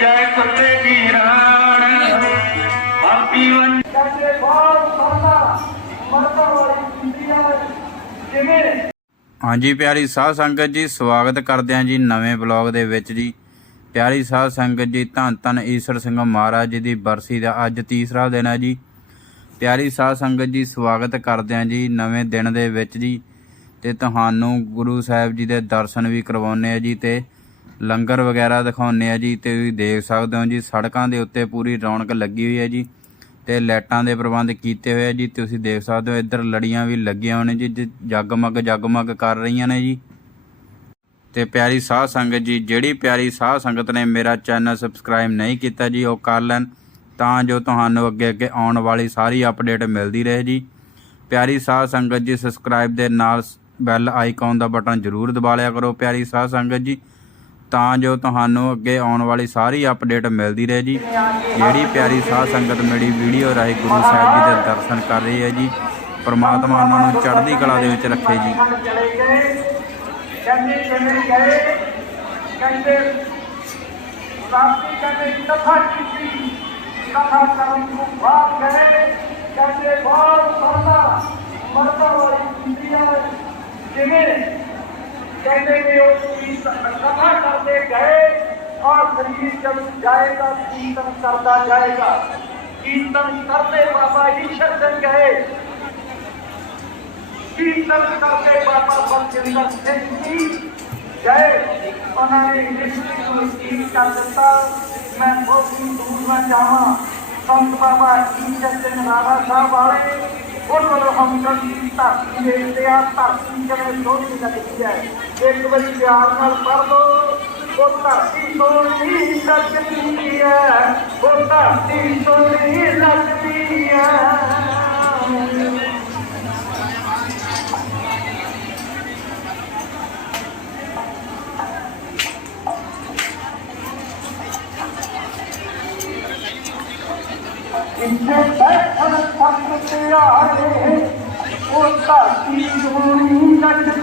ਜੈ ਕੁੱਤੇ ਦੀ ਰਾਣ ਆਪੀ ਵੰ ਕਹਿੰਦੇ ਬਾਹਰ ਸਾਡਾ ਮਰਦਾ ਵਾਲੀ ਇੰਡੀਆ ਜਿਵੇਂ ਹਾਂਜੀ ਪਿਆਰੀ ਸਾਧ ਸੰਗਤ ਜੀ, ਸਵਾਗਤ ਕਰਦੇ ਹਾਂ ਜੀ ਨਵੇਂ ਬਲੌਗ ਦੇ ਵਿੱਚ ਜੀ। ਪਿਆਰੀ ਸਾਧ ਸੰਗਤ ਜੀ, ਧੰਨ ਧੰਨ ਈਸ਼ਰ ਸਿੰਘ ਮਹਾਰਾਜ ਜੀ ਦੀ ਬਰਸੀ ਦਾ ਅੱਜ ਤੀਸਰਾ ਦਿਨ ਹੈ ਜੀ। ਪਿਆਰੀ ਸਾਧ ਸੰਗਤ ਜੀ, ਸਵਾਗਤ ਕਰਦੇ ਹਾਂ ਜੀ ਨਵੇਂ ਦਿਨ ਦੇ ਵਿੱਚ ਜੀ ਤੇ ਤੁਹਾਨੂੰ ਗੁਰੂ ਸਾਹਿਬ ਜੀ ਦੇ ਦਰਸ਼ਨ ਵੀ ਕਰਵਾਉਨੇ ਆ ਜੀ ਤੇ ਲੰਗਰ ਵਗੈਰਾ ਦਿਖਾਉਨੇ ਆ ਜੀ ਤੇ ਤੁਸੀਂ ਦੇਖ ਸਕਦੇ ਹੋ ਜੀ, ਸੜਕਾਂ ਦੇ ਉੱਤੇ ਪੂਰੀ ਰੌਣਕ ਲੱਗੀ ਹੋਈ ਹੈ ਜੀ ਤੇ ਲਾਈਟਾਂ ਦੇ ਪ੍ਰਬੰਧ ਕੀਤੇ ਹੋਏ ਆ ਜੀ, ਤੁਸੀਂ ਦੇਖ ਸਕਦੇ ਹੋ ਇੱਧਰ ਲੜੀਆਂ ਵੀ ਲੱਗੀਆਂ ਹੋਈਆਂ ਜੀ, ਜ- ਜਗਮਗ ਜਗਮਗ ਕਰ ਰਹੀਆਂ ਨੇ ਜੀ। ਤੇ ਪਿਆਰੀ ਸਾਧ ਸੰਗਤ ਜੀ, ਜਿਹੜੀ ਪਿਆਰੀ ਸਾਧ ਸੰਗਤ ਨੇ ਮੇਰਾ ਚੈਨਲ ਸਬਸਕ੍ਰਾਈਬ ਨਹੀਂ ਕੀਤਾ ਜੀ, ਉਹ ਕਰ ਲੈਣ। ਤਾਂ ਜੋ ਤੁਹਾਨੂੰ ਅੱਗੇ ਅੱਗੇ ਆਉਣ ਵਾਲੀ ਸਾਰੀ ਅਪਡੇਟ ਮਿਲਦੀ ਰਹੇ ਜੀ। ਪਿਆਰੀ ਸਾਧ ਸੰਗਤ ਜੀ ਸਬਸਕ੍ਰਾਈਬ ਦੇ ਨਾਲ ਬੈਲ ਆਈਕਨ ਦਾ ਬਟਨ ਜ਼ਰੂਰ ਦਬਾ ਲਿਆ ਕਰੋ ਪਿਆਰੀ ਸਾਧ ਸੰਗਤ ਜੀ। ਤਾਂ ਜੋ ਤੁਹਾਨੂੰ ਅੱਗੇ ਆਉਣ ਵਾਲੀ ਸਾਰੀ ਅਪਡੇਟ ਮਿਲਦੀ ਰਹੇ ਜੀ। ਜਿਹੜੀ ਪਿਆਰੀ ਸਾਧ ਸੰਗਤ ਮੇਰੀ ਵੀਡੀਓ ਰਾਹੀਂ ਗੁਰੂ ਸਾਹਿਬ ਜੀ ਦੇ ਦਰਸ਼ਨ ਕਰ ਰਹੀ ਹੈ ਜੀ, ਪਰਮਾਤਮਾ ਉਹਨਾਂ ਨੂੰ ਚੜ੍ਹਦੀ ਕਲਾ ਦੇ ਵਿੱਚ ਰੱਖੇ ਜੀ। ਚਲੇ ਗਏ ਕਹਿੰਦੇ ਕਹਿੰਦੇ, ਰਾਤੀ ਕਹਿੰਦੇ ਕਥਾ ਕੀਤੀ। कथन करने को भाग गए कैसे बहुत मरता मरता वाली इंडिया जिन्हें कहने में उसकी सभा करते गए और शरीर जब जाएगा कीर्तन करता जाएगा कीर्तन करते बाबा ईश्वर बन गए कीर्तन करते बाबा बचेंद्र सिंह जी गए उन्होंने विष्णु की का ਮੈਂ ਬਹੁਤ ਹੀ ਦੂਰਵਾ ਜਾਵਾਂ। ਸੰਤ ਬਾਬਾ ਈਸ਼ਰ ਸਿੰਘ ਰਾਣਾ ਸਾਹਿਬ ਵਾਲੇ, ਉਹਨਾਂ ਨੂੰ ਹਮ ਕੰਦੀ ਧਰਤੀ ਦੇ ਉੱਤੇ ਆ, ਧਰਤੀ ਕਿਵੇਂ ਸੋਹਣੀ ਲੱਗਦੀ ਹੈ। ਇੱਕ ਵਾਰੀ ਪਿਆਰ ਨਾਲ ਪੜ੍ਹ ਲਓ, ਉਹ ਧਰਤੀ ਸੋਹਣੀ ਲੱਗਦੀ ਹੈ। ਉਹ ਧਰਤੀ ਸੋਹਣੀ ਲੱਗਦੀ ਹੈ।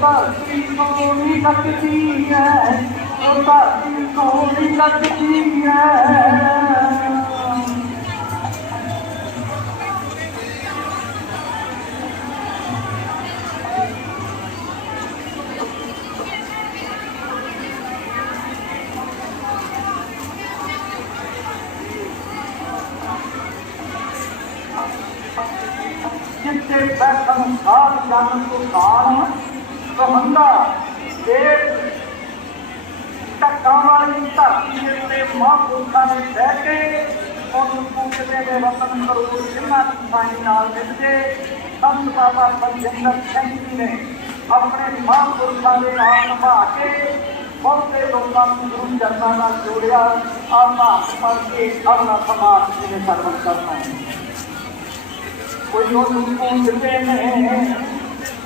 ਉਹ ਧਰਤੀ ਸੋਹਣੀ ਲੱਗਦੀ ਹੈ? ਇੱਥੇ ਉਹ ਧਰਤੀ ਸੋਹਣੀ ਲੱਗਦੀ ਹੈ? ਹੈ ਜਿੱਥੇ ਬੈਠਣ ਸਾਧ ਜਨ ਕੋ ਖਾਣ ਕਹੰਦਾ ਦੇਖ ਟੱਕਾਂ ਵਾਲੀ ਧਰਤੀ ਦੇ ਉੱਤੇ ਮਹਾਂਪੁਰਖਾਂ ਨੇ ਬਹਿ ਕੇ ਉਹਨੂੰ ਪੂਜਦੇ ਦੇ ਵਤਨ ਕਰੋ ਜਿੰਨਾ ਪਾਣੀ ਨਾਲ ਮਿਲਦੇ ਸੰਤ ਬਾਬਾ ਬਲਜਿੰਦਰ ਸਿੰਘ ਜੀ ਨੇ ਆਪਣੇ ਮਹਾਂਪੁਰਖਾਂ ਦੇ ਨਾਲ ਨਿਭਾ ਕੇ ਬਹੁਤੇ ਲੋਕਾਂ ਨੂੰ ਗੁਰੂ ਚਰਨਾਂ ਨਾਲ ਜੋੜਿਆ ਆ ਭਾਰਤ ਪਰ ਕੇ ਸਮਾਜ ਜੀ ਨੇ ਸਰਵਨ ਕਰਨਾ ਹੈ। ਕੋਈ ਉਹਨੂੰ ਪੂਜਦੇ ਨੇ।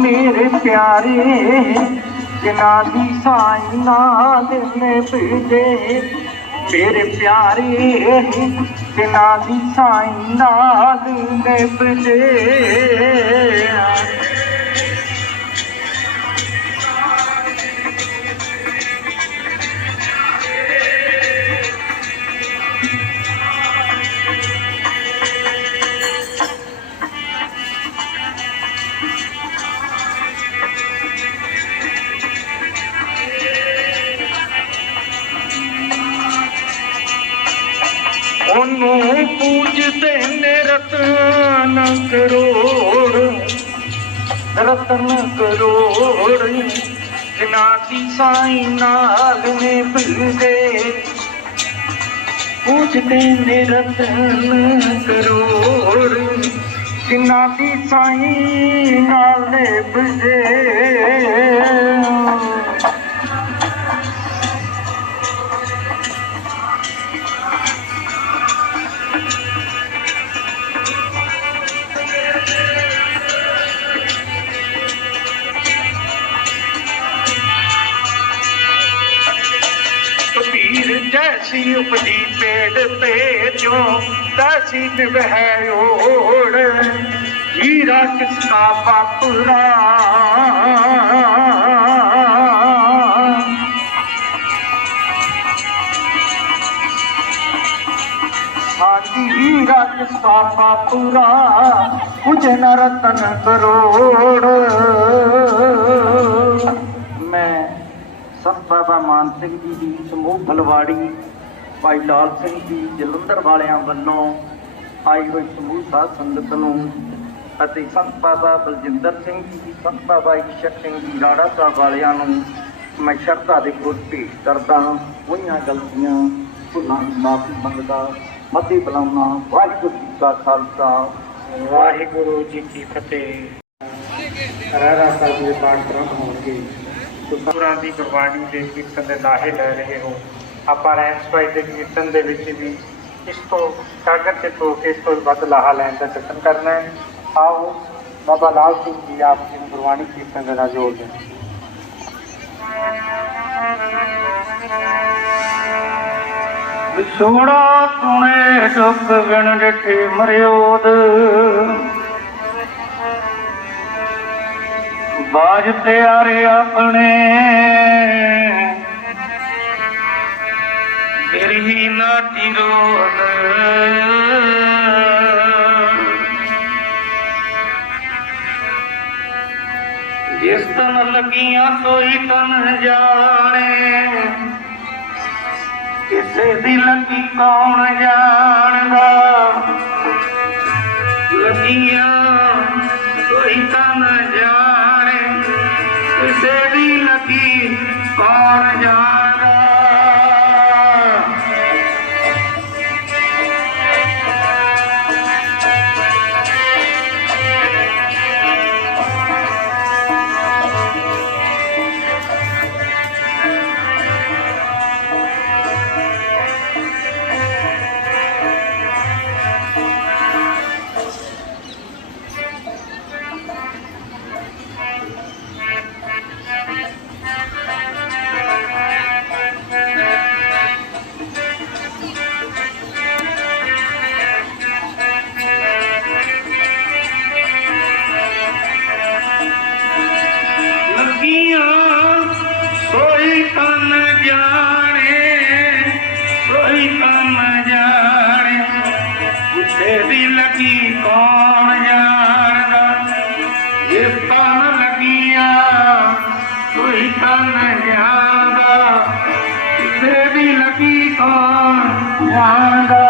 ਮੇਰੇ ਪਿਆਰੇ ਜਨਾਦੀ ਦੀ ਸਾਈਂ ਨਾਲ ਨੇ ਭੇਜੇ। ਤੇਰੇ ਪਿਆਰੇ ਜਿਨ੍ਹਾਂ ਦੀ ਸਾਈਂ ਨਾਲ ਨੇ ਭੇਜੇ ਰਤਨ ਕਰੋੜ ਜਿਨ੍ਹਾਂ ਦੀ ਸਾਈਂ ਨਾਲ ਨੇ ਭਿਲਦੇ ਪੂਜਦੇ ਨੇ ਰਤਨ ਕਰੋੜ ਜਿਨ੍ਹਾਂ ਸਾਈ ਨਾਲ ਨੇ ਭਿਲਦੇ ਕਬੀਰ ਜੈਸੀ ਉਪਜੀ ਪੇੜ ਤੇ ਜੋ ਤੈਸੀ ਨਿਭੈ ਓੜ ਹੀਰਾ ਕਿਸਕਾ ਬਾਪੁਰਾ ਹਾਜੀ, ਹੀਰਾ ਕਿਸਕਾ ਬਾਪੁਰਾ ਕੁਝ ਨ ਰਤਨ ਕਰੋੜ। ਮੈਂ ਸੰਤ ਬਾਬਾ ਮਾਨ ਸਿੰਘ ਜੀ ਦੀ ਸਮੂਹ ਫਲਵਾੜੀ ਭਾਈ ਲਾਲ ਸਿੰਘ ਜੀ ਜਲੰਧਰ ਵਾਲਿਆਂ ਵੱਲੋਂ ਆਈ ਹੋਈ ਸਮੂਹ ਸਾਧ ਸੰਗਤ ਨੂੰ ਅਤੇ ਸੰਤ ਬਾਬਾ ਬਲਜਿੰਦਰ ਸਿੰਘ ਜੀ, ਸੰਤ ਬਾਬਾ ਈਸ਼ਰ ਸਿੰਘ ਜੀ, ਰਾੜਾ ਸਾਹਿਬ ਵਾਲਿਆਂ ਨੂੰ ਮੈਂ ਸ਼ਰਧਾ ਦੇ ਫੁੱਲ ਭੇਟ ਕਰਦਾ ਹਾਂ। ਉਹੀਆਂ ਗਲਤੀਆਂ ਭੁੱਲਾਂ ਦੀ ਮਾਫੀ ਮੰਗਦਾ ਮੱਤੀ ਬੁਲਾਉਣਾ ਵਾਹਿਗੁਰੂ ਜੀ ਕਾ ਖਾਲਸਾ। ਵਾਹਿਗੁਰੂ ਜੀ ਕੀ ਫਤਿਹ। ਰਹਿਰਾ ਸਾਹਿਬ ਦੇ ਪਾਠ ਪ੍ਰੰਭ ਹੋਣਗੇ। ਤੁਸਾਂ ਦੀ ਗੁਰਬਾਣੀ ਦੇ ਕੀਰਤਨ ਦੇ ਲਾਹੇ ਲੈ ਰਹੇ ਹੋ। ਆਪਾਂ ਰੈਂਸ ਭਾਈ ਦੇ ਕੀਰਤਨ ਦੇ ਵਿੱਚ ਵੀ ਇਸ ਤੋਂ ਕਾਗਰ ਤੇ ਤੋਂ ਇਸ ਤੋਂ ਵੱਧ ਲਾਹਾ ਲੈਣ ਦਾ ਯਤਨ ਕਰਨਾ ਹੈ। ਆਓ ਬਾਬਾ ਲਾਲ ਸਿੰਘ ਜੀ ਆਪ ਜੀ ਨੂੰ ਗੁਰਬਾਣੀ ਕੀਰਤਨ ਦੇ ਨਾਲ ਜੋੜ ਦੇਣ। ਵਿਛੋੜਾ ਤੁਣੇ ਦੁੱਖ ਗਣ ਡਿਠੇ ਮਰਿਓਦ। ਬਾਜ ਪਿਆਰੇ ਆਪਣੇ ਤੇਰੀ ਜਿਸ ਤਨ ਲੱਗੀਆਂ ਸੋਈ ਤਨ ਜਾਣੇ, ਕਿਸੇ ਦੀ ਲੱਗੀ ਕੌਣ ਜਾਣਦਾ? ਲੱਗੀਆਂ ਕੋਈ ਤਨ ਜਾਣੇ, ਕਿਸੇ ਦੀ ਲੱਗੀ ਕੌਣ ਜਾਣਦਾ? ਲੱਗੀ, ਕੌਣ ਜਾਣਦਾ ਜੇ ਤਨ ਲੱਗੀਆਂ, ਕੋਈ ਤਨ ਜਾਣਦਾ ਕਿਤੇ ਵੀ ਲੱਗੀ, ਕੌਣ ਜਾਣਦਾ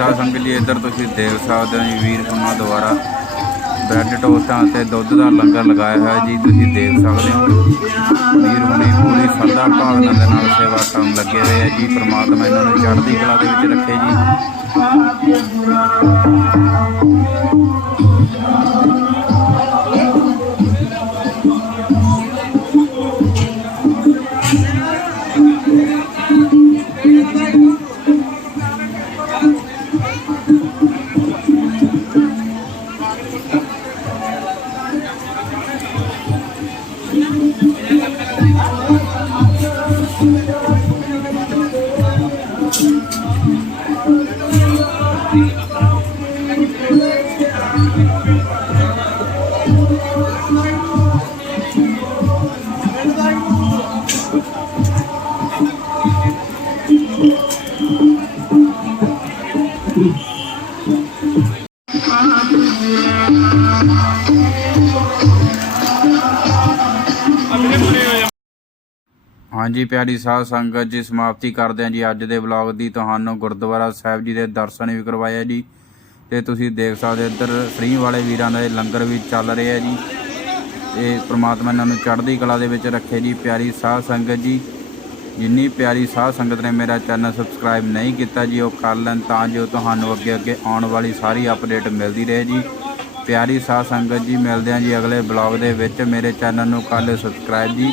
ਸਾਧ ਸੰਗਤ ਜੀ, ਇੱਧਰ ਤੁਸੀਂ ਦੇਖ ਸਕਦੇ ਹੋ ਜੀ, ਵੀਰ ਉਹਨਾਂ ਦੁਆਰਾ ਬ੍ਰੈਡ ਟੋਸਟਾਂ ਤੇ ਦੁੱਧ ਦਾ ਲੰਗਰ ਲਗਾਇਆ ਹੋਇਆ ਜੀ, ਤੁਸੀਂ ਦੇਖ ਸਕਦੇ ਹੋ। ਵੀਰ ਹੁਣੀ ਪੂਰੀ ਸਰਦਾ ਭਾਵਨਾ ਦੇ ਨਾਲ ਸੇਵਾ ਕਰਨ ਲੱਗੇ ਹੋਏ ਆ ਜੀ, ਪ੍ਰਮਾਤਮਾ ਇਹਨਾਂ ਨੂੰ ਚੜ੍ਹਦੀ ਕਲਾ ਦੇ ਵਿੱਚ ਰੱਖੇ ਜੀ। ਹਾਂਜੀ, ਪਿਆਰੀ ਸਾਧ ਸੰਗਤ ਜੀ, ਸਮਾਪਤੀ ਕਰਦੇ ਹਾਂ ਜੀ ਅੱਜ ਦੇ ਵਲੌਗ ਦੀ। ਤੁਹਾਨੂੰ ਗੁਰਦੁਆਰਾ ਸਾਹਿਬ ਜੀ ਦੇ ਦਰਸ਼ਨ ਵੀ ਕਰਵਾਇਆ ਜੀ ਤੇ ਤੁਸੀਂ ਦੇਖ ਸਕਦੇ ਇੱਧਰ ਫਰੀ ਵਾਲੇ ਵੀਰਾਂ ਦੇ ਲੰਗਰ ਵੀ ਚੱਲ ਰਿਹਾ ਜੀ। ਤੇ ਪ੍ਰਮਾਤਮਾ ਇਹਨਾਂ ਨੂੰ ਚੜ੍ਹਦੀ ਕਲਾ ਦੇ ਵਿੱਚ ਰੱਖੇ ਜੀ। ਪਿਆਰੀ ਸਾਧ ਸੰਗਤ ਜੀ, ਜਿੰਨੀ ਪਿਆਰੀ ਸਾਧ ਸੰਗਤ ਨੇ ਮੇਰਾ ਚੈਨਲ ਸਬਸਕ੍ਰਾਈਬ ਨਹੀਂ ਕੀਤਾ ਜੀ, ਉਹ ਕਰ ਲੈਣ ਤਾਂ ਜੋ ਤੁਹਾਨੂੰ ਅੱਗੇ ਅੱਗੇ ਆਉਣ ਵਾਲੀ ਸਾਰੀ ਅਪਡੇਟ ਮਿਲਦੀ ਰਹੇ ਜੀ। ਪਿਆਰੀ ਸਾਧ ਸੰਗਤ ਜੀ, ਮਿਲਦੇ ਹਾਂ ਜੀ ਅਗਲੇ ਬਲੌਗ ਦੇ ਵਿੱਚ। ਮੇਰੇ ਚੈਨਲ ਨੂੰ ਕਰ ਲਿਓ ਸਬਸਕ੍ਰਾਈਬ ਜੀ।